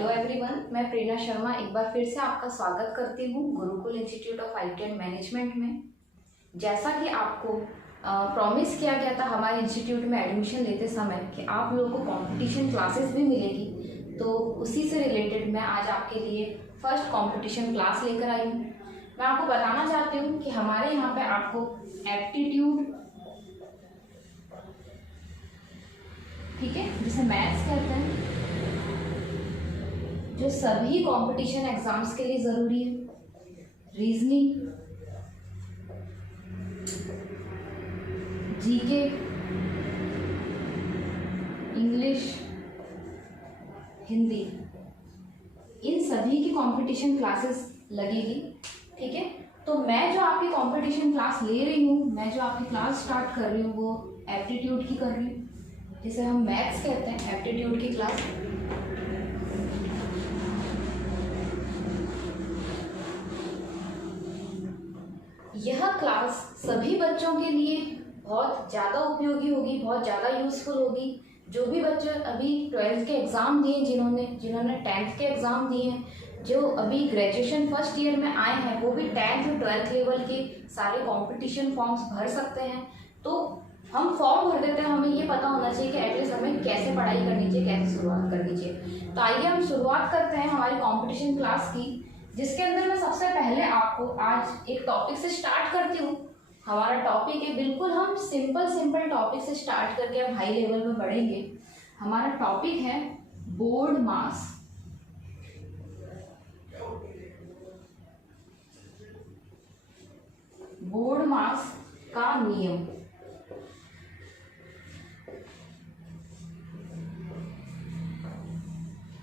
Hello everyone, मैं प्रेरणा शर्मा एक बार फिर से आपका स्वागत करती हूँ Gurukul institute of IT and management में। जैसा कि आपको प्रॉमिस किया गया था हमारे इंस्टीट्यूट में एडमिशन लेते समय कि आप लोगों को कंपटीशन क्लासेस भी मिलेगी, तो उसी से रिलेटेड मैं आज आपके लिए फर्स्ट कंपटीशन क्लास लेकर आई हूँ। मैं आपको बताना चाहती हूँ कि हमारे यहाँ पे आपको एप्टीट्यूड, ठीक है, जिसे मैथ्स कहते हैं, जो सभी कंपटीशन एग्जाम्स के लिए ज़रूरी है, रीजनिंग, जीके, इंग्लिश, हिंदी, इन सभी की कंपटीशन क्लासेस लगेगी। ठीक है, तो मैं जो आपकी कंपटीशन क्लास ले रही हूँ, मैं जो आपकी क्लास स्टार्ट कर रही हूँ वो एप्टीट्यूड की कर रही हूँ, जिसे हम मैथ्स कहते हैं, एप्टीट्यूड की क्लास। यह क्लास सभी बच्चों के लिए बहुत ज़्यादा उपयोगी होगी, बहुत ज़्यादा यूज़फुल होगी। जो भी बच्चे अभी 12th के एग्ज़ाम दिए, जिन्होंने 10th के एग्ज़ाम दिए हैं, जो अभी ग्रेजुएशन फर्स्ट ईयर में आए हैं, वो भी 10th और 12th लेवल के सारे कंपटीशन फॉर्म्स भर सकते हैं। तो हम फॉर्म भर देते हैं, हमें ये पता होना चाहिए कि एटलीस्ट हमें कैसे पढ़ाई करनी चाहिए, कैसे शुरुआत करनी चाहिए। तो आइए हम शुरुआत करते हैं हमारी कंपटीशन क्लास की, जिसके अंदर मैं सबसे पहले आपको आज एक टॉपिक से स्टार्ट करती हूँ। हमारा टॉपिक है, बिल्कुल हम सिंपल टॉपिक से स्टार्ट करके हम हाई लेवल में बढ़ेंगे। हमारा टॉपिक है बोर्ड मास। बोर्ड मास का नियम।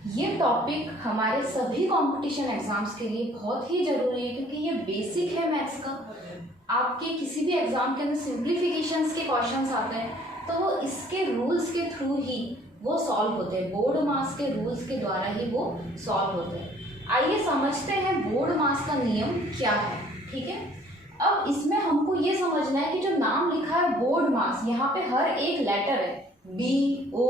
ये टॉपिक हमारे सभी कंपटीशन एग्जाम्स के लिए बहुत ही जरूरी है, क्योंकि ये बेसिक है मैथ्स का। आपके किसी भी एग्जाम के अंदर सिंप्लीफिकेशंस के क्वेश्चंस आते हैं, तो वो इसके रूल्स के थ्रू ही वो सॉल्व होते हैं, बोर्ड मास के रूल्स के द्वारा ही वो सॉल्व होते हैं। आइए समझते हैं बोर्ड मास का नियम क्या है। ठीक है, अब इसमें हमको ये समझना है कि जो नाम लिखा है बोर्ड मास, यहाँ पे हर एक लेटर है, BODMAS।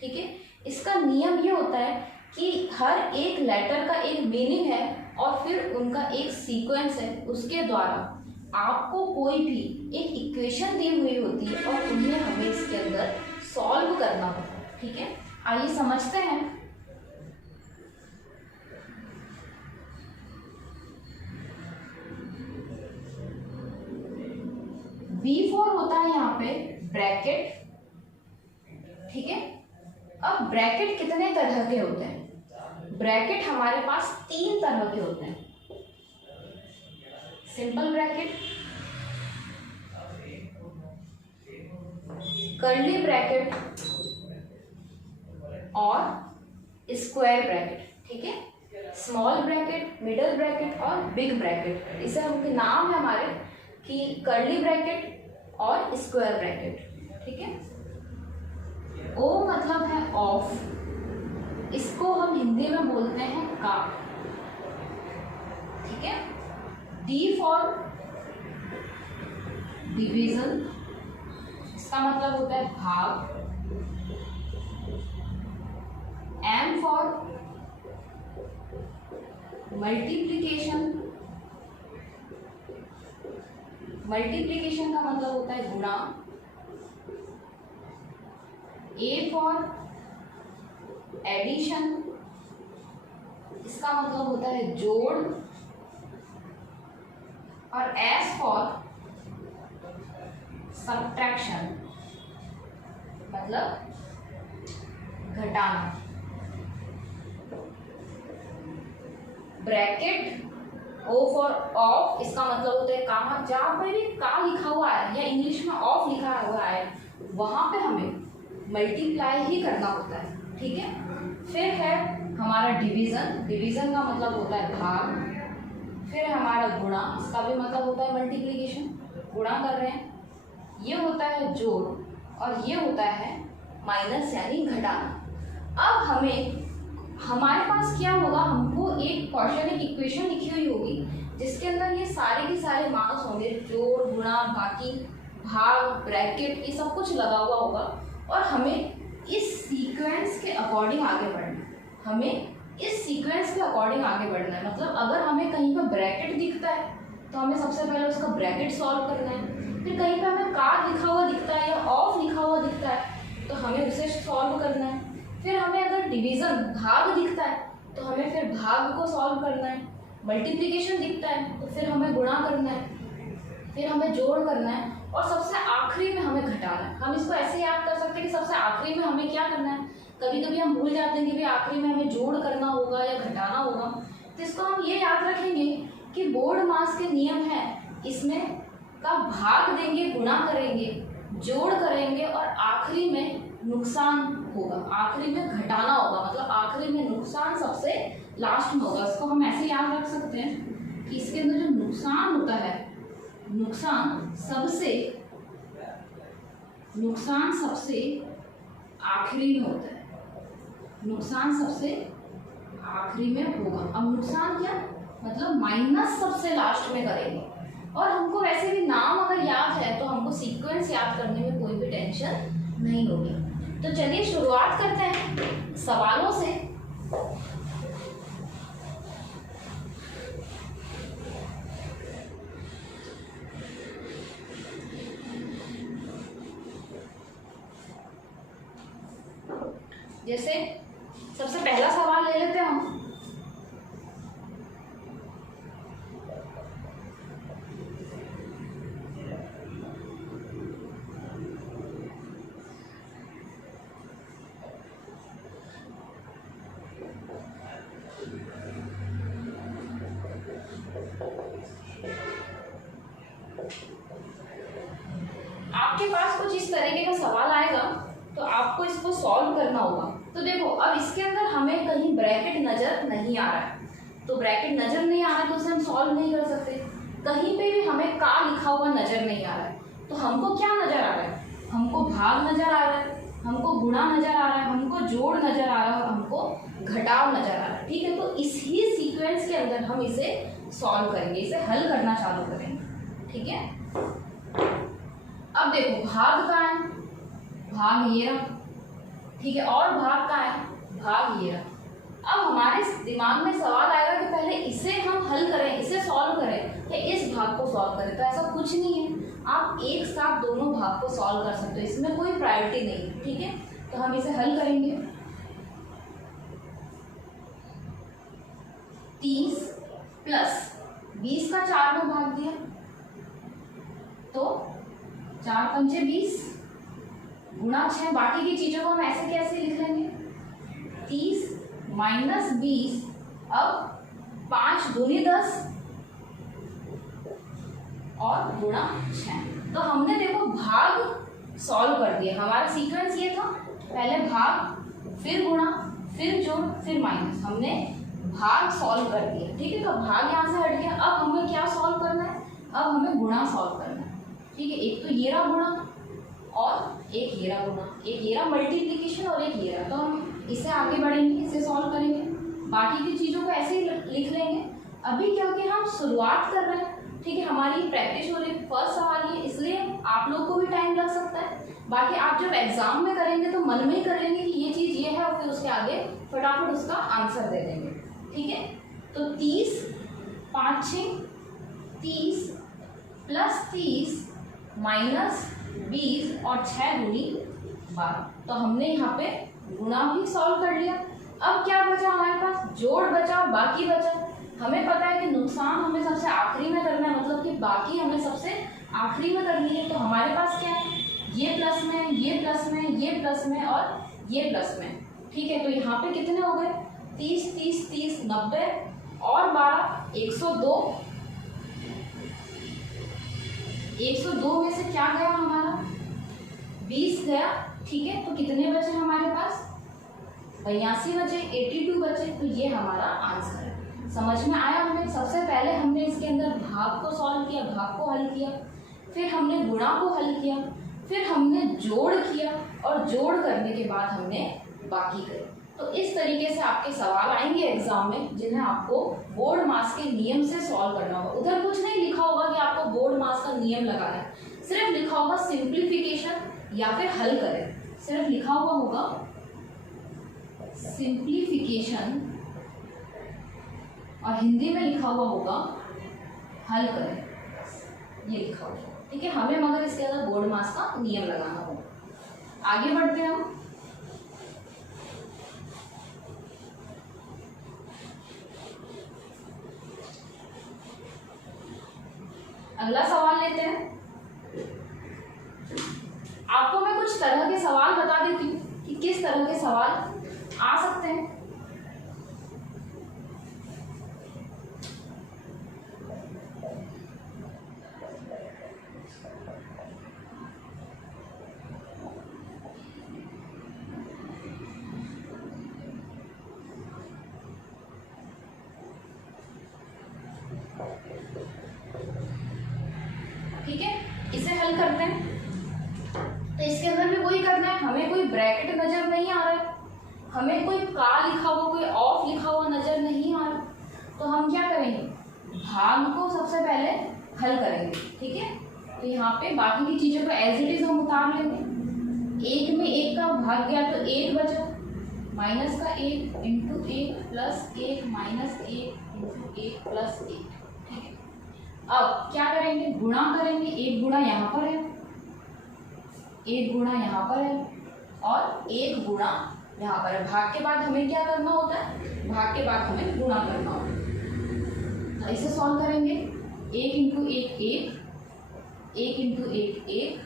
ठीक है, इसका नियम ये होता है कि हर एक लेटर का एक मीनिंग है और फिर उनका एक सीक्वेंस है, उसके द्वारा आपको कोई भी एक इक्वेशन दी हुई होती है और उन्हें हमें इसके अंदर सॉल्व करना होता है। ठीक है, आइए समझते हैं। B4 होता है यहाँ पे ब्रैकेट। ठीक है, अब ब्रैकेट कितने तरह के होते हैं? ब्रैकेट हमारे पास 3 तरह के होते हैं। सिंपल ब्रैकेट, कर्ली ब्रैकेट और स्क्वायर ब्रैकेट। ठीक है, स्मॉल ब्रैकेट, मिडल ब्रैकेट और बिग ब्रैकेट। इसे उनके नाम है हमारे कि कर्ली ब्रैकेट और स्क्वायर ब्रैकेट। ठीक है, O मतलब है ऑफ, इसको हम हिंदी में बोलते हैं का। ठीक है, D फॉर डिवीजन, इसका मतलब होता है भाग। M फॉर मल्टीप्लिकेशन, मल्टीप्लिकेशन का मतलब होता है गुणा। A फॉर एडिशन, इसका मतलब होता है जोड़। और S फॉर सब्ट्रैक्शन, मतलब घटाना। ब्रैकेट O फॉर ऑफ, इसका मतलब होता है कहाँ, जहाँ पर भी का लिखा हुआ है या इंग्लिश में ऑफ लिखा हुआ है, वहां पे हमें मल्टीप्लाई ही करना होता है। ठीक है, फिर है हमारा डिवीजन, डिवीजन का मतलब होता है भाग। फिर है हमारा गुणा, इसका भी मतलब होता है मल्टीप्लिकेशन, गुणा कर रहे हैं। ये होता है जोड़ और ये होता है माइनस यानी घटाना। अब हमारे पास क्या होगा, हमको एक क्वेश्चन, एक इक्वेशन लिखी हुई होगी, जिसके अंदर ये सारे के सारे मार्क्स होंगे, जोड़, गुणा, बाकी भाग, ब्रैकेट, ये सब कुछ लगा हुआ होगा। और हमें इस सीक्वेंस के अकॉर्डिंग आगे बढ़ना है, हमें इस सीक्वेंस के अकॉर्डिंग आगे बढ़ना है। मतलब अगर हमें कहीं पर ब्रैकेट दिखता है तो हमें सबसे पहले उसका ब्रैकेट सॉल्व करना है। फिर कहीं पे हमें कार लिखा हुआ दिखता है या ऑफ लिखा हुआ दिखता है तो हमें उसे सॉल्व करना है। फिर हमें अगर डिवीज़न भाग दिखता है तो हमें फिर भाग को सॉल्व करना है। मल्टीप्लिकेशन दिखता है तो फिर हमें गुणा करना है, फिर हमें जोड़ करना है और सबसे आखिरी में हमें घटाना है। हम इसको ऐसे याद कर सकते हैं कि सबसे आखिरी में हमें क्या करना है। कभी कभी हम भूल जाते हैं कि भाई आखिरी में हमें जोड़ करना होगा या घटाना होगा, तो इसको हम ये याद रखेंगे कि बोर्ड मास के नियम है, इसमें का भाग देंगे, गुणा करेंगे, जोड़ करेंगे और आखिरी में नुकसान होगा, आखिरी में घटाना होगा। मतलब आखिरी में नुकसान सबसे लास्ट में होगा। इसको हम ऐसे याद रख सकते हैं कि इसके अंदर जो नुकसान होता है, नुकसान सबसे आखिरी में होता है, नुकसान सबसे आखिरी में होगा। अब नुकसान क्या मतलब माइनस सबसे लास्ट में करेंगे। और हमको वैसे भी नाम अगर याद है तो हमको सीक्वेंस याद करने में कोई भी टेंशन नहीं होगी। तो चलिए शुरुआत करते हैं सवालों से। जैसे सबसे पहला सवाल ले लेते हैं हम। आपके पास कुछ इस तरीके का सवाल आएगा तो आपको इसको सॉल्व करना होगा। तो देखो अब इसके अंदर हमें कहीं ब्रैकेट नजर नहीं आ रहा है, तो ब्रैकेट नजर नहीं आ रहा है तो उसे हम सॉल्व नहीं कर सकते। कहीं पे भी हमें का लिखा हुआ नजर नहीं आ रहा है, तो हमको क्या नजर आ रहा है, हमको भाग नजर आ रहा है, हमको गुणा नजर आ रहा है, हमको जोड़ नजर आ रहा है और हमको घटाव नजर आ रहा है। ठीक है, तो इसी सीक्वेंस के अंदर हम इसे सॉल्व करेंगे, इसे हल करना चालू करेंगे। ठीक है, अब देखो भाग का है, भाग ये रहा। ठीक है, और भाग का है, भाग ये रहा। अब हमारे दिमाग में सवाल आएगा कि पहले इसे हम हल करें, इसे सॉल्व करें या इस भाग को सॉल्व करें। तो ऐसा कुछ नहीं है, आप एक साथ दोनों भाग को सॉल्व कर सकते हो, इसमें कोई प्रायोरिटी नहीं है। ठीक है, तो हम इसे हल करेंगे। 30 प्लस 20 का 4 में भाग दिया तो 4 पंचे 20 गुणा 6। बाकी की चीजों को हम ऐसे कैसे लिख लेंगे, 30 माइनस 20, अब 5 दूनी 10 और गुणा 6। तो हमने देखो भाग सॉल्व कर दिया। हमारा सीक्वेंस ये था, पहले भाग, फिर गुणा, फिर जोड़, फिर माइनस। हमने भाग सॉल्व कर दिया। ठीक है, तो भाग यहाँ से हट गया। अब हमें क्या सॉल्व करना है, अब हमें गुणा सॉल्व करना है। ठीक है, एक तो ये रहा गुणा और एक ये रहा गुणा, एक ये रहा मल्टीप्लिकेशन और एक ये रहा। तो हम इसे आगे बढ़ेंगे, इसे सॉल्व करेंगे, बाकी की चीज़ों को ऐसे ही लिख लेंगे। अभी क्योंकि हम शुरुआत कर रहे हैं, ठीक है, हमारी प्रैक्टिस हो रही है, फर्स्ट सवाल ये, इसलिए आप लोग को भी टाइम लग सकता है। बाकी आप जब एग्जाम में करेंगे तो मन में ही कर लेंगे कि ये चीज़ ये है और फिर उसके आगे फटाफट उसका आंसर दे देंगे। ठीक है, तो 30 5 6 30 प्लस 30 माइनस 20 और 6 दूनी 12। तो हमने यहाँ पे गुणा भी सॉल्व कर लिया। अब क्या बचा हमारे पास, जोड़ बचा और बाकी बचा। हमें पता है कि नुकसान हमें सबसे आखिरी में करना है, मतलब कि बाकी हमें सबसे आखिरी में करनी है। तो हमारे पास क्या है, ये प्लस में, ये प्लस में, ये प्लस में और ये प्लस में। ठीक है, तो यहाँ पे कितने हो गए, 30 30 30 90 और 12 102। 102 में से क्या गया हमारा, 20 गया। ठीक है, तो कितने बचे हमारे पास, 82 बचे, 82 बचे। तो ये हमारा आंसर है। समझ में आया हमें। सबसे पहले हमने इसके अंदर भाग को सॉल्व किया, भाग को हल किया, फिर हमने गुणा को हल किया, फिर हमने जोड़ किया और जोड़ करने के बाद हमने बाकी करे। तो इस तरीके से आपके सवाल आएंगे एग्जाम में, जिन्हें आपको बोर्ड मास के नियम से सॉल्व करना होगा। उधर कुछ नहीं लिखा होगा कि आपको बोर्ड मास का नियम लगाना है, सिर्फ लिखा होगा सिंप्लीफिकेशन या फिर हल करें। सिर्फ लिखा हुआ होगा सिंप्लीफिकेशन और हिंदी में लिखा हुआ होगा हल करें, ये लिखा होगा। ठीक है, हमें मगर इसके अंदर बोर्ड मास का नियम लगाना होगा। आगे बढ़ते हैं हम। अगला सवाल लेते हैं। आपको मैं कुछ तरह के सवाल बता देती हूँ कि किस तरह के सवाल आ सकते हैं। ठीक है, इसे हल करते हैं। तो इसके अंदर भी वही करना है, हमें कोई ब्रैकेट नजर नहीं आ रहा है, हमें कोई का लिखा हुआ, कोई ऑफ लिखा हुआ नजर नहीं आ रहा। तो हम क्या करेंगे, भाग को सबसे पहले हल करेंगे। ठीक है, तो यहाँ पे बाकी की चीजों को एज इट इज हम उतार लेंगे। एक में एक का भाग गया तो एक बचा, माइनस का एक इंटू एक प्लस एक माइनस एक इंटू एक प्लस एक। ठीक है, अब क्या करेंगे, गुणा करेंगे। एक गुणा यहाँ पर है, एक गुणा यहाँ पर है और एक गुणा यहाँ पर है। भाग के बाद हमें क्या करना होता है, भाग के बाद हमें गुणा करना होता है। तो इसे सॉल्व करेंगे। एक इंटू एक एक, एक इंटू एक एक,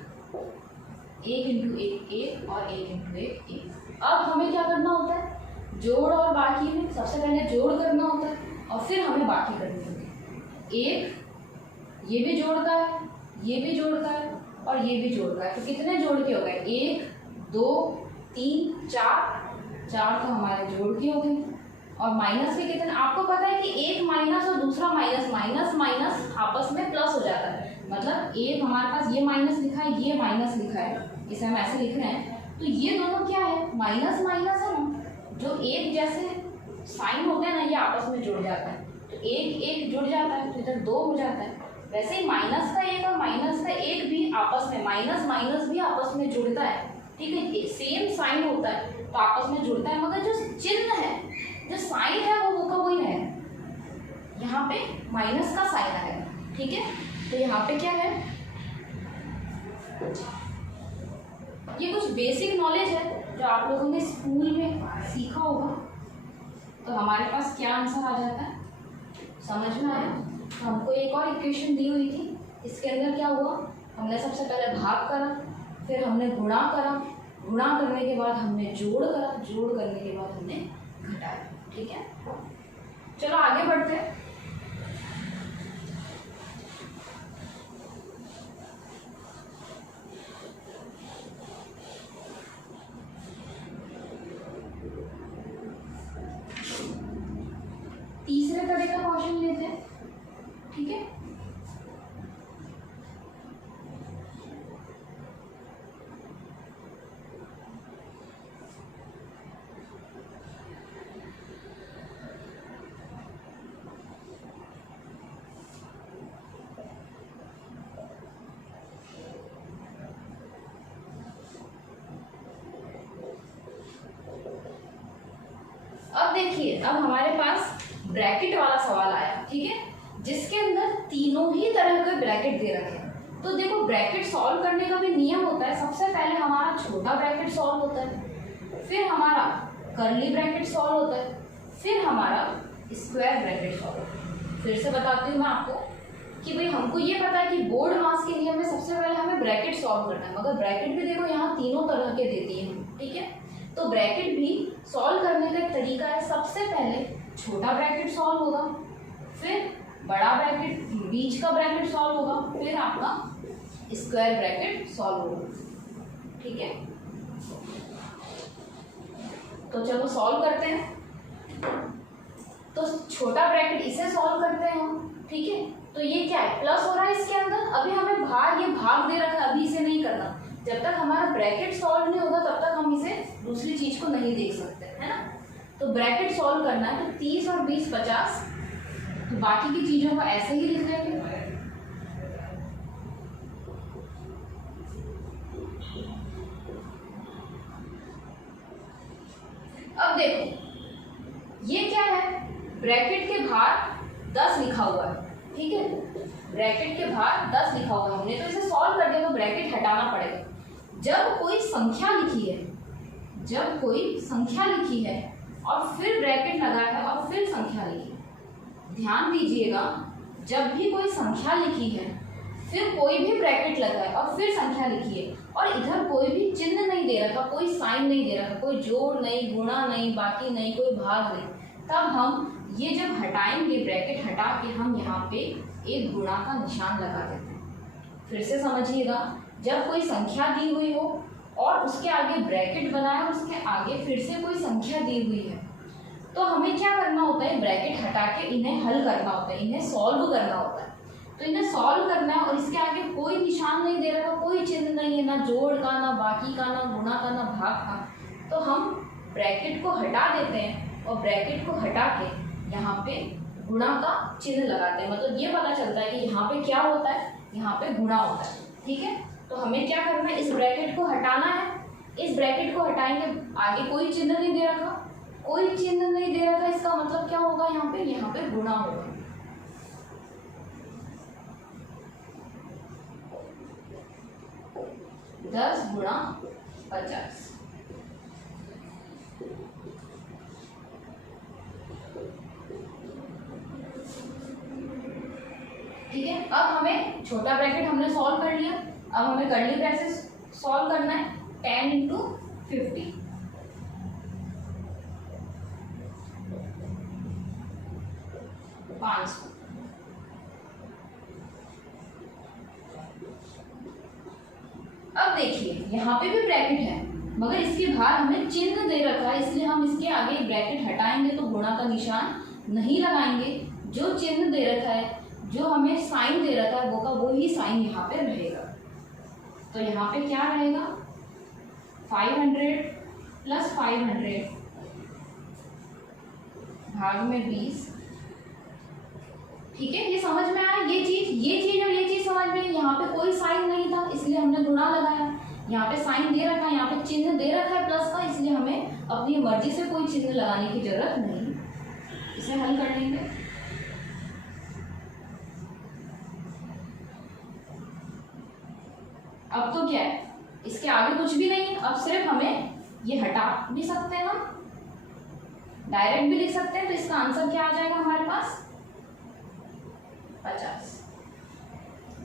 एक इंटू एक एक और एक इंटू एक एक। अब हमें क्या करना होता है, जोड़ और बाकी में सबसे पहले जोड़ करना होता है और फिर हमें बाकी करनी होती है। एक ये भी जोड़ का है, ये भी जोड़ का है और ये भी जोड़ का है। तो कितने जोड़ के हो गए, एक दो तीन चार, चार तो हमारे जोड़ के हो गए। और माइनस के कितने, आपको पता है कि एक माइनस और दूसरा माइनस, माइनस माइनस आपस में प्लस हो जाता है। मतलब एक हमारे पास ये माइनस लिखा है, ये माइनस लिखा है, इसे हम ऐसे लिख रहे हैं। तो ये दोनों क्या है, माइनस माइनस है ना, जो एक जैसे साइन होते हैं ना, ये आपस में जुड़ जाता है। तो एक एक जुड़ जाता है तो इधर दो हो जाता है। वैसे ही माइनस का एक और माइनस का एक भी आपस में, माइनस माइनस भी आपस में जुड़ता है। ठीक है, सेम साइन होता है तो आपस में जुड़ता है, मगर जो चिन्ह है, जो साइन है वो का वही रहेगा। यहाँ पे माइनस का साइन आएगा। ठीक है, तो यहाँ पे क्या है, ये कुछ बेसिक नॉलेज है जो आप लोगों ने स्कूल में सीखा होगा। तो हमारे पास क्या आंसर आ जाता है, समझ में आया। तो हमको एक और इक्वेशन दी हुई थी, इसके अंदर क्या हुआ, हमने सबसे पहले भाग करा, फिर हमने गुणा करा, गुणा करने के बाद हमने जोड़ करा, जोड़ करने के बाद हमने घटाया। ठीक है, चलो आगे बढ़ते हैं। तीसरे तरह का क्वेश्चन लेते हैं। ठीक है, अब देखिए, अब हमारे पास ब्रैकेट वाला सवाल आया। ठीक है, जिसके अंदर तीनों ही तरह के ब्रैकेट दे रखे हैं। तो देखो, ब्रैकेट सॉल्व करने का भी नियम होता है। सबसे पहले हमारा छोटा ब्रैकेट सॉल्व होता है, फिर हमारा कर्ली ब्रैकेट सॉल्व होता है, फिर हमारा स्क्वायर ब्रैकेट सॉल्व होता है। फिर से बताती हूँ मैं आपको कि भाई हमको ये पता है कि बोर्ड मास के नियम में सबसे पहले हमें ब्रैकेट सॉल्व करना है, मगर ब्रैकेट भी देखो यहाँ तीनों तरह के देती है। ठीक है, तो ब्रैकेट भी सॉल्व करने का एक तरीका है। सबसे पहले छोटा ब्रैकेट सॉल्व होगा, फिर बड़ा ब्रैकेट, बीच का ब्रैकेट सॉल्व होगा, फिर आपका स्क्वायर ब्रैकेट सॉल्व होगा। ठीक है, तो चलो सॉल्व करते हैं। तो छोटा ब्रैकेट इसे सॉल्व करते हैं हम। ठीक है, तो ये क्या है, प्लस हो रहा है इसके अंदर। अभी हमें भाग, ये भाग दे रखा है, अभी इसे नहीं करना। जब तक हमारा ब्रैकेट सॉल्व नहीं होगा तब तक हम इसे दूसरी चीज को नहीं देख सकते, है ना। तो ब्रैकेट सॉल्व करना है, तो 30 और 20 50, तो बाकी की चीजों को ऐसे ही लिख लेंगे। अब देखो ये क्या है, ब्रैकेट के बाहर 10 लिखा हुआ है, ठीक है, ब्रैकेट के बाहर 10 लिखा हुआ है, हमने तो इसे सॉल्व कर दिया तो ब्रैकेट हटाना पड़ेगा। जब कोई संख्या लिखी है, जब कोई संख्या लिखी है और फिर ब्रैकेट लगा है और फिर संख्या लिखी है, ध्यान दीजिएगा, जब भी कोई संख्या लिखी है फिर कोई भी ब्रैकेट लगा है और फिर संख्या लिखी है और इधर कोई भी चिन्ह नहीं दे रखा, कोई साइन नहीं दे रखा, कोई जोड़ नहीं, गुणा नहीं, बाकी नहीं, कोई भाग नहीं, तब हम ये जब हटाएंगे, ब्रैकेट हटा के हम यहाँ पे एक गुणा का निशान लगा देते हैं। फिर से समझिएगा, जब कोई संख्या दी हुई हो और उसके आगे ब्रैकेट बना है और उसके आगे फिर से कोई संख्या दी हुई है, तो हमें क्या करना होता है, ब्रैकेट हटा के इन्हें हल करना होता है, इन्हें सॉल्व करना होता है। तो इन्हें सॉल्व करना है और इसके आगे कोई निशान नहीं दे रखा, कोई चिन्ह नहीं है, ना जोड़ का, ना बाकी का, ना गुणा का, ना भाग का, तो हम ब्रैकेट को हटा देते हैं और ब्रैकेट को हटा के यहाँ पे गुणा का चिन्ह लगाते हैं। मतलब ये पता चलता है कि यहाँ पे क्या होता है, यहाँ पे गुणा होता है, ठीक है। तो हमें क्या करना है, इस ब्रैकेट को हटाना है, इस ब्रैकेट को हटाएंगे, आगे कोई चिन्ह नहीं दे रखा, कोई चिन्ह नहीं दे रखा, इसका मतलब क्या होगा, यहाँ पे गुणा होगा। दस गुणा 50, ठीक है। अब हमें छोटा ब्रैकेट हमने सॉल्व कर लिया, अब हमें कर्ली ब्रेसेस सॉल्व करना है। 10 इंटू 50, अब देखिए यहाँ पे भी ब्रैकेट है मगर इसके बाहर हमें चिन्ह दे रखा है, इसलिए हम इसके आगे ब्रैकेट हटाएंगे तो गुणा का निशान नहीं लगाएंगे। जो चिन्ह दे रखा है, जो हमें साइन दे रखा है, वो का वही साइन यहाँ पे रहेगा। तो यहाँ पे क्या रहेगा, 500 प्लस 500 भाग में 20, ठीक है। ये समझ में आया, ये चीज और ये चीज समझ में। यहाँ पे कोई साइन नहीं था इसलिए हमने गुणा लगाया, यहाँ पे साइन दे रखा है, यहाँ पे चिन्ह दे रखा है प्लस का, इसलिए हमें अपनी मर्जी से कोई चिन्ह लगाने की जरूरत नहीं। इसे हल कर लेंगे। अब तो क्या है, इसके आगे कुछ भी नहीं है, अब सिर्फ हमें ये हटा भी सकते हैं, हम डायरेक्ट भी लिख सकते हैं। तो इसका आंसर क्या आ जाएगा हमारे पास, 50।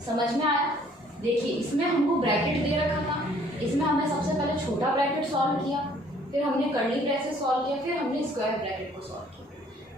समझ में आया। देखिए इसमें हमको ब्रैकेट दे रखा था, इसमें हमने सबसे पहले छोटा ब्रैकेट सॉल्व किया, फिर हमने कर्ली ब्रेसेस सॉल्व किया, फिर हमने स्क्वायर ब्रैकेट को सॉल्व किया।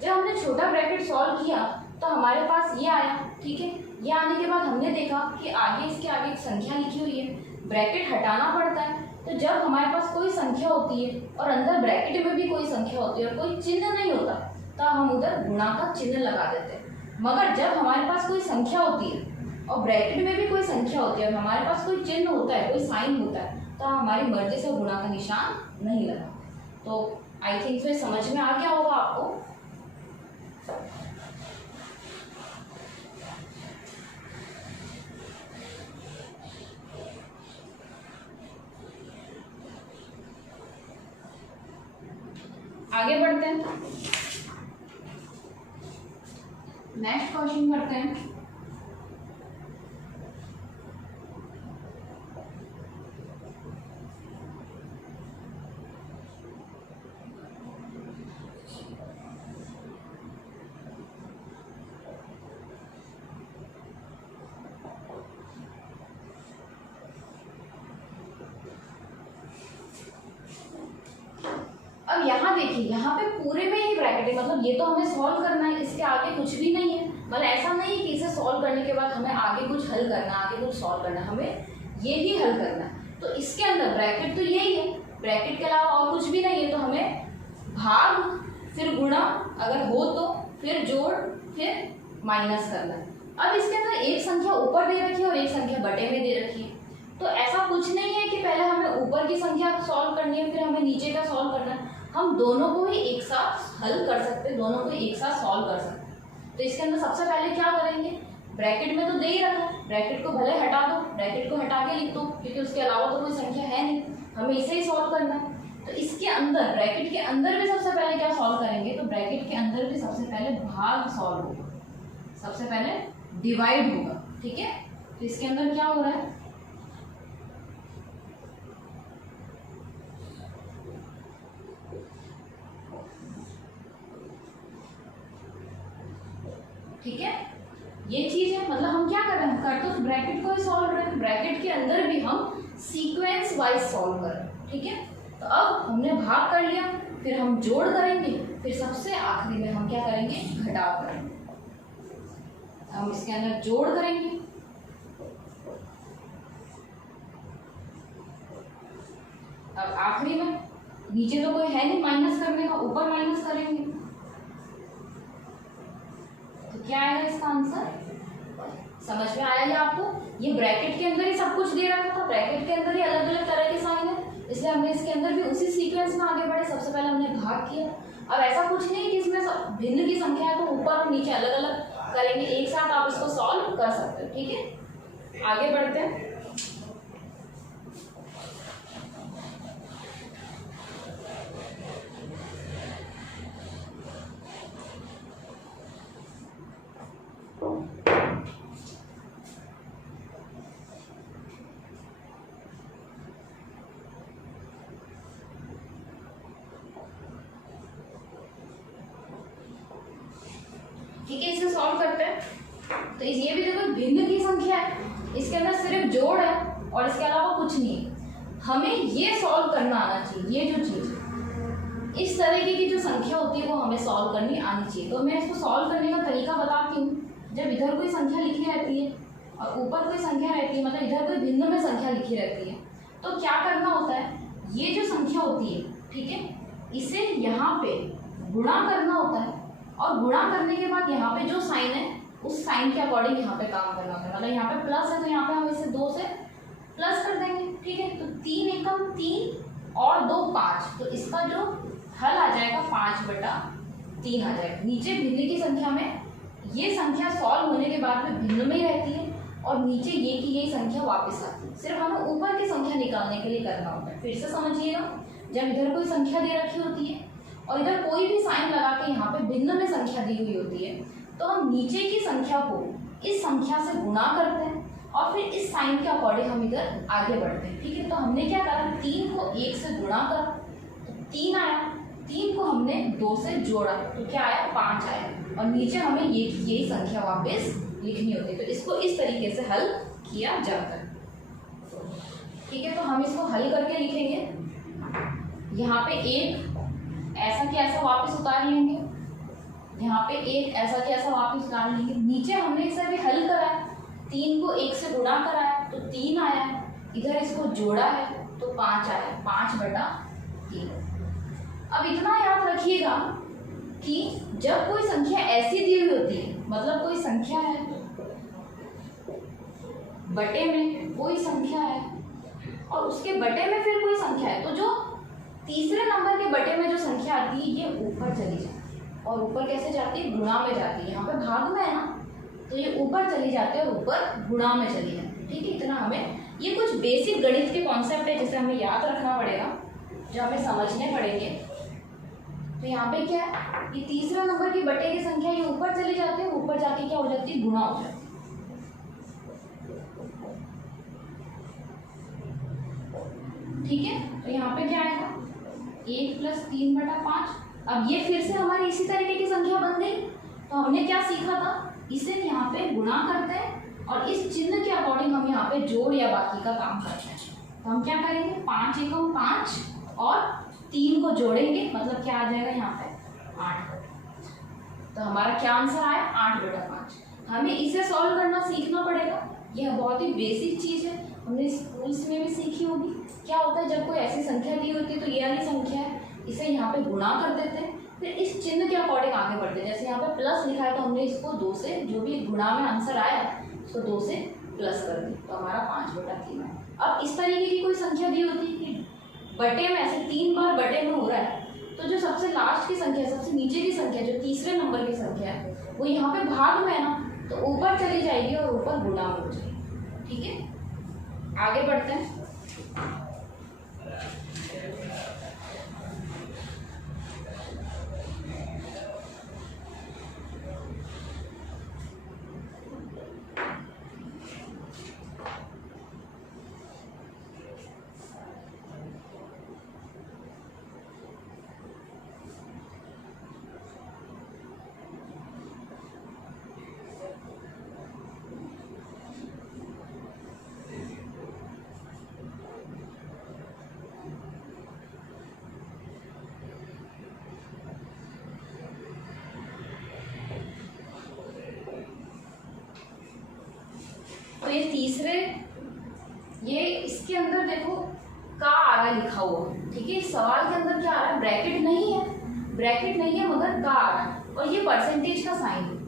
जब हमने छोटा ब्रैकेट सॉल्व किया तो हमारे पास ये आया, ठीक है। ये आने के बाद हमने देखा कि आगे इसके आगे एक संख्या लिखी हुई है, ब्रैकेट हटाना पड़ता है। तो जब हमारे पास कोई संख्या होती है और अंदर ब्रैकेट में भी कोई संख्या होती है और कोई चिन्ह नहीं होता, तो हम उधर गुणा का चिन्ह लगा देते हैं। मगर जब हमारे पास कोई संख्या होती है और ब्रैकेट में भी कोई संख्या होती है और हमारे पास कोई चिन्ह होता है, कोई साइन होता है, तो हमारी मर्जी से गुणा का निशान नहीं लगा। तो आई थिंक फिर समझ में आ गया होगा आपको। आगे बढ़ते हैं, नेक्स्ट क्वेश्चन करते हैं। अब यहाँ देखिए, यहाँ पे पूरे में ही ब्रैकेट है, मतलब ये तो हमें सॉल्व करना है, इसके आगे कुछ भी नहीं है। मतलब ऐसा नहीं है कि इसे सॉल्व करने के बाद हमें आगे कुछ हल करना है, आगे कुछ सॉल्व करना है, हमें ये ही हल करना है। तो इसके अंदर ब्रैकेट तो यही है, ब्रैकेट के अलावा और कुछ भी नहीं है। तो हमें भाग, फिर गुणा अगर हो तो, फिर जोड़, फिर माइनस करना है। अब इसके अंदर एक संख्या ऊपर दे रखी है और एक संख्या बटे में दे रखी है। तो ऐसा कुछ नहीं है कि पहले हमें ऊपर की संख्या सॉल्व करनी है फिर हमें नीचे का सॉल्व करना है। हम दोनों को ही एक साथ हल कर सकते हैं, दोनों को एक साथ सॉल्व कर सकते हैं। तो इसके अंदर सबसे पहले क्या करेंगे, ब्रैकेट में तो दे ही रखा है, ब्रैकेट को भले हटा दो, ब्रैकेट को हटा के लिख दो, क्योंकि उसके अलावा तो कोई संख्या है नहीं, हमें इसे ही सॉल्व करना है। तो इसके अंदर ब्रैकेट के अंदर भी सबसे पहले क्या सॉल्व करेंगे, तो ब्रैकेट के अंदर भी सबसे पहले भाग सॉल्व होगा, सबसे पहले डिवाइड होगा। ठीक है, तो इसके अंदर क्या हो रहा है, ठीक है, ये चीज है। मतलब हम क्या कर रहे हैं, कर तो ब्रैकेट को ही सॉल्व रहे हैं, ब्रैकेट के अंदर भी हम सीक्वेंस वाइज सॉल्व कर रहे हैं। ठीक है, तो अब हमने भाग कर लिया, फिर हम जोड़ करेंगे, फिर सबसे आखिरी में हम क्या करेंगे, घटाव करेंगे। हम इसके अंदर जोड़ करेंगे, अब आखिरी में नीचे तो कोई है नहीं माइनस करने का, ऊपर माइनस करेंगे, तो क्या आएगा इसका आंसर, समझ में आया ये आपको। ये ब्रैकेट के अंदर ही सब कुछ दे रखा था, ब्रैकेट के अंदर ही अलग अलग तरह के साइन है, इसलिए हमने इसके अंदर भी उसी सीक्वेंस में आगे बढ़े। सबसे पहले हमने भाग किया, अब ऐसा कुछ नहीं कि इसमें भिन्न की संख्या है तो ऊपर और नीचे अलग अलग करेंगे, एक साथ आप इसको सॉल्व कर सकते हो। ठीक है, आगे बढ़ते हैं। ठीक है, इसे सॉल्व करते हैं। तो ये भी देखो भिन्न की संख्या है, इसके अंदर सिर्फ जोड़ है और इसके अलावा कुछ नहीं है। हमें ये सॉल्व करना आना चाहिए, ये जो चीज है, इस तरीके की जो संख्या होती है वो हमें सॉल्व करनी आनी चाहिए। तो मैं इसको सॉल्व करने का तरीका बताती हूँ। जब इधर कोई संख्या लिखी रहती है और ऊपर कोई संख्या रहती है, मतलब इधर कोई भिन्न में संख्या लिखी रहती है, तो क्या करना होता है, ये जो संख्या होती है, ठीक है, इसे यहाँ पे गुणा करना होता है, और गुणा करने के बाद यहाँ पे जो साइन है उस साइन के अकॉर्डिंग यहाँ पे काम करना होता है। मतलब यहाँ पे प्लस है तो यहाँ पे हम इसे 2 से प्लस कर देंगे। ठीक है, तो 3 एकम 3 और 2 5, तो इसका जो हल आ जाएगा 5/3 आ जाएगा। नीचे भिन्न की संख्या में ये संख्या सॉल्व होने के बाद में भिन्न में ही रहती है और नीचे ये की यही संख्या वापस आती है। सिर्फ हमें ऊपर की संख्या निकालने के लिए करना होता है। फिर से समझिएगा, जब इधर कोई संख्या दे रखी होती है और इधर कोई भी साइन लगा के यहाँ पे भिन्न में संख्या दी हुई होती है, तो हम नीचे की संख्या को इस संख्या से गुणा करते हैं और फिर इस साइन के अकॉर्डिंग हम इधर आगे बढ़ते हैं। ठीक है, तो हमने क्या करा, 3 को 1 से गुणा करा तो 3 आया, 3 को हमने 2 से जोड़ा तो क्या आया, 5 आया, और नीचे हमें यही संख्या वापस लिखनी होती है। तो इसको इस तरीके से हल किया जाता है। ठीक है, तो हम इसको हल करके लिखेंगे। यहाँ पे एक ऐसा कि ऐसा वापस उतार लेंगे, यहाँ पे एक ऐसा कि ऐसा वापस उतार लेंगे। नीचे हमने इसे भी हल करा है, 3 को 1 से गुणा करा है तो 3 आया है, इधर इसको जोड़ा है तो 5 आया, 5/3। अब इतना याद रखिएगा कि जब कोई संख्या ऐसी दी हुई होती है, मतलब कोई संख्या है बटे में कोई संख्या है और उसके बटे में फिर कोई संख्या है, तो जो तीसरे नंबर के बटे में जो संख्या आती है ये ऊपर चली जाती है। और ऊपर कैसे जाती है, गुणा में जाती है। यहाँ पे भाग में है ना, तो ये ऊपर चली जाती है और ऊपर गुणा में चली जाती है। ठीक है, इतना हमें, ये कुछ बेसिक गणित के कॉन्सेप्ट है जिसे हमें याद रखना पड़ेगा, जो हमें समझने पड़ेंगे। तो यहाँ पे क्या है, ये तीसरा नंबर की बटे की संख्या ये ऊपर चली जाती है, ऊपर जाके क्या हो जाती है, गुणा हो जाती है। ठीक है, तो यहाँ पे क्या आएगा, 1 + 3/5। अब ये फिर से हमारी इसी तरीके की संख्या बन गई। तो हमने क्या सीखा था, इसे यहाँ पे गुणा करते हैं और इस चिन्ह के अकॉर्डिंग हम यहाँ पे जोड़ या बाकी का काम करते हैं। तो हम क्या करेंगे, 5 एकम 5 और 3 को जोड़ेंगे, मतलब क्या आ जाएगा यहाँ पे 8। तो हमारा क्या आंसर आया, 8/5। हमें इसे सॉल्व करना सीखना पड़ेगा। यह बहुत ही बेसिक चीज़ है, हमने स्कूल्स में भी सीखी होगी। क्या होता है, जब कोई ऐसी संख्या दी होती है तो ये वाली संख्या है, इसे यहाँ पे गुणा कर देते हैं, फिर इस चिन्ह के अकॉर्डिंग आगे बढ़ते हैं। जैसे यहाँ पे प्लस लिखा है तो हमने इसको 2 से, जो भी गुणा में आंसर आया उसको 2 से प्लस कर दी, तो हमारा 5/3 है। अब इस तरीके की कोई संख्या दी होती है कि बटे में ऐसे 3 बार बटे में हो रहा है, तो जो सबसे लास्ट की संख्या, सबसे नीचे की संख्या, जो तीसरे नंबर की संख्या है, वो यहाँ पे भाग में है ना, तो ऊपर चली जाएगी और ऊपर गुणा में हो जाएगी। ठीक है, आगे बढ़ते हैं। लिखा हुआ, ठीक है। इस सवाल के अंदर क्या आ रहा है, ब्रैकेट नहीं है, ब्रैकेट नहीं है मगर का आ रहा है, और ये परसेंटेज का साइन है,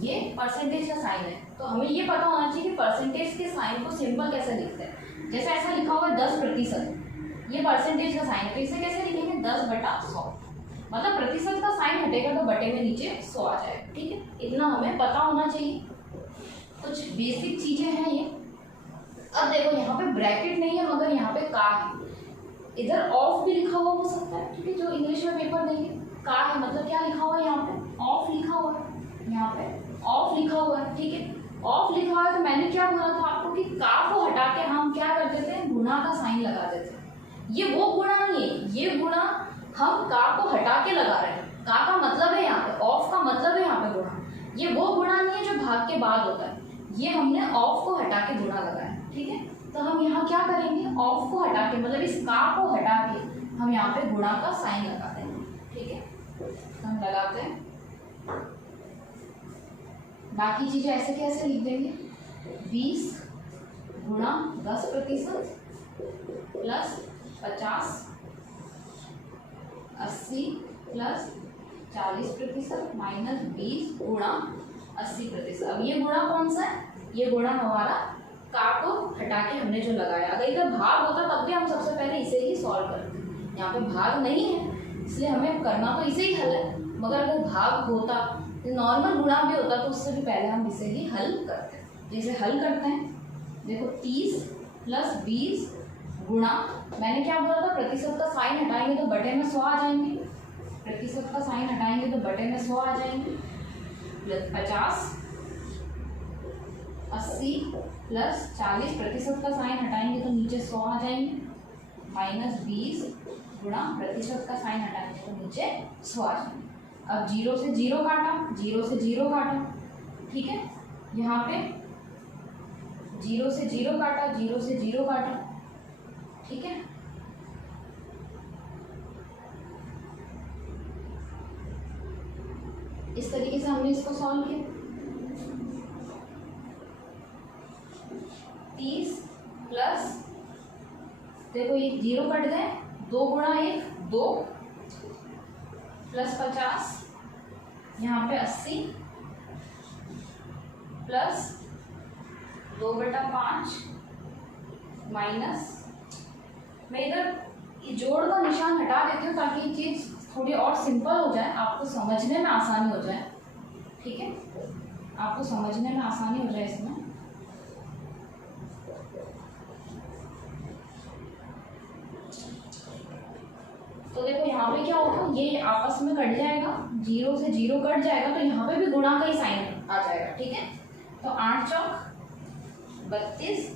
ये परसेंटेज का साइन है। तो हमें ये पता होना चाहिए कि परसेंटेज के साइन को सिंपल कैसे लिखते हैं। जैसे ऐसा लिखा हुआ है 10%, ये परसेंटेज का साइन है, तो इसे कैसे लिखेंगे 10/100, मतलब प्रतिशत का साइन हटेगा तो बटे में नीचे 100 आ जाएगा, ठीक है। इतना हमें पता होना चाहिए, कुछ बेसिक चीजें हैं ये। अब देखो यहाँ पे ब्रैकेट नहीं है मगर यहाँ पे का है, इधर ऑफ भी लिखा हुआ हो सकता है, ठीक है। जो इंग्लिश में पेपर देंगे का है मतलब क्या लिखा हुआ है, यहाँ पे ऑफ लिखा हुआ है, यहाँ पे ऑफ लिखा हुआ है, ठीक है। ऑफ लिखा हुआ है तो मैंने क्या बोला था आपको कि का को हटा के हम क्या कर देते हैं, गुणा का साइन लगा देते हैं। ये वो गुणा नहीं है, ये गुणा हम का को हटा के लगा रहे हैं। का मतलब है यहाँ पे, ऑफ का मतलब है यहाँ पे गुणा, ये वो गुणा नहीं है जो भाग के बाद होता है, ये हमने ऑफ को हटा के गुणा लगाया, ठीक है। तो हम यहाँ क्या करेंगे, ऑफ को हटा के मतलब इस का को हटा के हम यहाँ पे गुणा का साइन लगा देंगे, ठीक है। तो हम लगाते हैं, बाकी चीजें ऐसे कैसे लिख देंगे, 20 गुणा 10% प्लस 50, 80 प्लस 40% माइनस 20 गुणा 80%। अब ये गुणा कौन सा है, ये गुणा हमारा का को हटा के हमने जो लगाया। अगर इधर भाग होता तब भी हम सबसे पहले इसे ही सॉल्व करते, यहाँ पे भाग नहीं है इसलिए हमें करना तो इसे ही हल है, मगर अगर भाग होता, नॉर्मल गुणा भी होता तो उससे भी पहले हम इसे ही हल करते हैं। जैसे हल करते हैं, देखो 30 प्लस 20 गुणा, मैंने क्या बोला था, प्रतिशत का साइन हटाएंगे तो बटे में 100 आ जाएंगे, प्रतिशत का साइन हटाएंगे तो बटे में 100 आ जाएंगे, प्लस 50, 80 प्लस 40, प्रतिशत का साइन हटाएंगे तो नीचे 100 आ जाएंगे, माइनस 20 गुणा प्रतिशत का साइन हटाएंगे तो नीचे 100 आ जाएंगे। अब 0 से 0 काटा, 0 से 0 काटा, ठीक है। यहाँ पे 0 से 0 काटा, 0 से 0 काटा, ठीक है। इस तरीके से हमने इसको सॉल्व किया। 30 प्लस, देखो ये 0 कट गए, 2 गुणा 1 2 प्लस 50, यहाँ पे 80 प्लस 2/5 माइनस, मैं इधर जोड़ का निशान हटा देती हूँ ताकि ये चीज़ थोड़ी और सिंपल हो जाए, आपको समझने में आसानी हो जाए, ठीक है। आपको समझने में आसानी हो जाए इसमें। तो देखो यहाँ पे क्या होगा, ये आपस में कट जाएगा, 0 से 0 कट जाएगा तो यहाँ पे भी गुणा का ही साइन आ जाएगा, ठीक है। तो 8 चौक 32,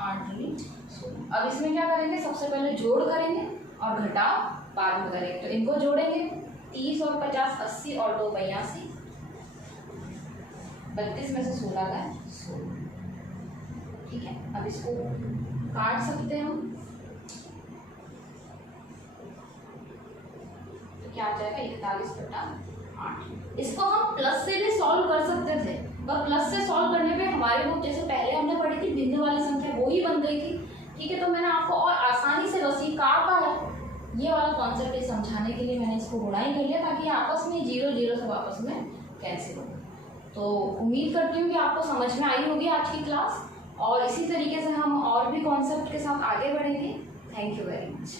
8 दूनी 16। अब इसमें क्या करेंगे, सबसे पहले जोड़ करेंगे और घटाव बाद में करेंगे। तो इनको जोड़ेंगे, 30 और 50 80 और 2 82, 32 में से 16 का 16, ठीक है। अब इसको काट सकते हैं हम, क्या आ जाएगा 41/8। इसको हम प्लस से भी सॉल्व कर सकते थे, पर प्लस से सॉल्व करने पे हमारे वो जैसे पहले हमने पढ़ी थी बिंदु वाली संख्या वो ही बन गई थी, ठीक है। तो मैंने आपको और आसानी से बस ये का है ये वाला कॉन्सेप्ट समझाने के लिए मैंने इसको गुणा ही कर लिया ताकि आपस में 0 0 सब आपस में कैंसिल हो। तो उम्मीद करती हूँ कि आपको समझ में आई होगी आज की क्लास, और इसी तरीके से हम और भी कॉन्सेप्ट के साथ आगे बढ़ेंगे। Thank you very much.